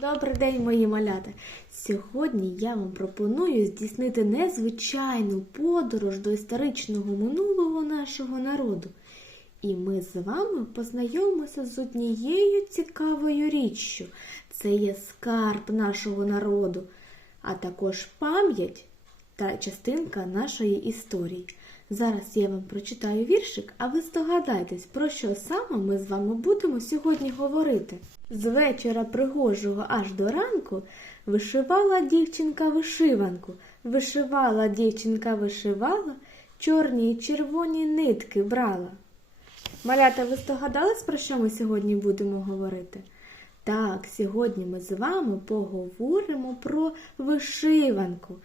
Добрий день, мої малята! Сьогодні я вам пропоную здійснити незвичайну подорож до історичного минулого нашого народу. І ми з вами познайомимося з однією цікавою річчю. Це є скарб нашого народу, а також пам'ять та частинка нашої історії. Зараз я вам прочитаю віршик, а ви здогадайтесь, про що саме ми з вами будемо сьогодні говорити. З вечора пригожого аж до ранку вишивала дівчинка вишиванку, вишивала дівчинка вишивала, чорні й червоні нитки брала. Малята, ви здогадались, про що ми сьогодні будемо говорити? Так, сьогодні ми з вами поговоримо про вишиванку.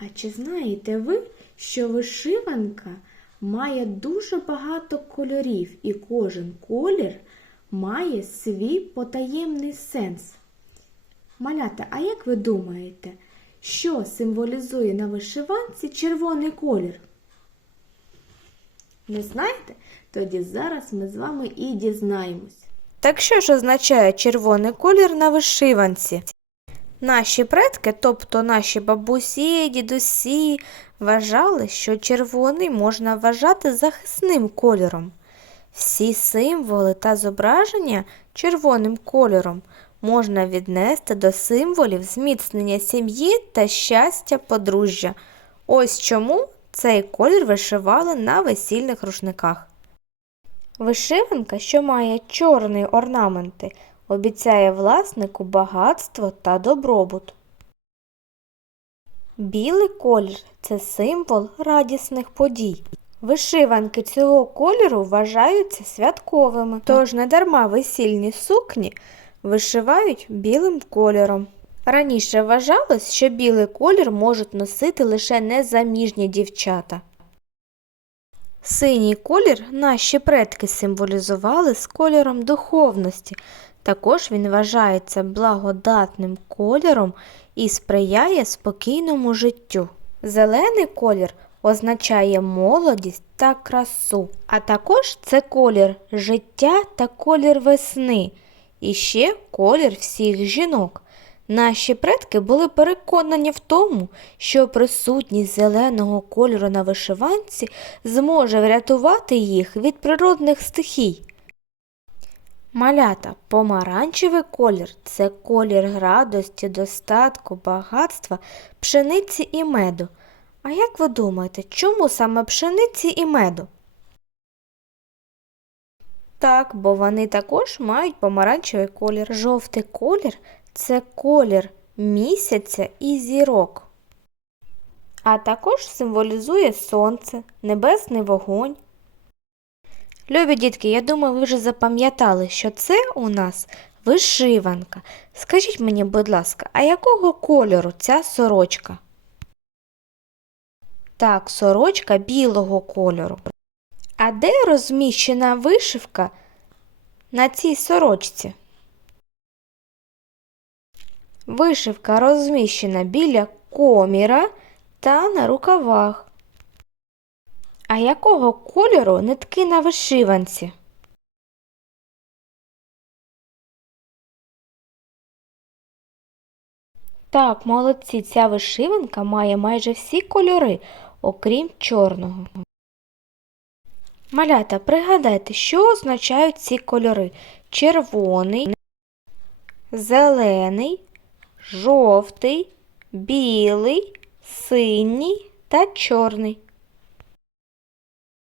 А чи знаєте ви, що вишиванка має дуже багато кольорів, і кожен колір має свій потаємний сенс? Малята, а як ви думаєте, що символізує на вишиванці червоний колір? Не знаєте? Тоді зараз ми з вами і дізнаємось. Так що ж означає червоний колір на вишиванці? Наші предки, тобто наші бабусі, дідусі, вважали, що червоний можна вважати захисним кольором. Всі символи та зображення червоним кольором можна віднести до символів зміцнення сім'ї та щастя подружжя. Ось чому цей колір вишивали на весільних рушниках. Вишиванка, що має чорні орнаменти, обіцяє власнику багатство та добробут. Білий колір це символ радісних подій. Вишиванки цього кольору вважаються святковими, тож недарма весільні сукні вишивають білим кольором. Раніше вважалось, що білий колір можуть носити лише незаміжні дівчата. Синій колір наші предки символізували з кольором духовності. Також він вважається благодатним кольором і сприяє спокійному життю. Зелений колір означає молодість та красу, а також це колір життя та колір весни, і ще колір всіх жінок. Наші предки були переконані в тому, що присутність зеленого кольору на вишиванці зможе врятувати їх від природних стихій. Малята, помаранчевий колір це колір радості, достатку, багатства, пшениці і меду. А як ви думаєте, чому саме пшениці і меду? Так, бо вони також мають помаранчевий колір. Жовтий колір це колір місяця і зірок. А також символізує сонце, небесний вогонь. Любі дітки, я думаю, ви вже запам'ятали, що це у нас вишиванка. Скажіть мені, будь ласка, а якого кольору ця сорочка? Так, сорочка білого кольору. А де розміщена вишивка на цій сорочці? Вишивка розміщена біля коміра та на рукавах. Якого кольору нитки на вишиванці? Так, молодці, ця вишиванка має майже всі кольори, окрім чорного. Малята, пригадайте, що означають ці кольори: червоний, зелений, жовтий, білий, синій та чорний.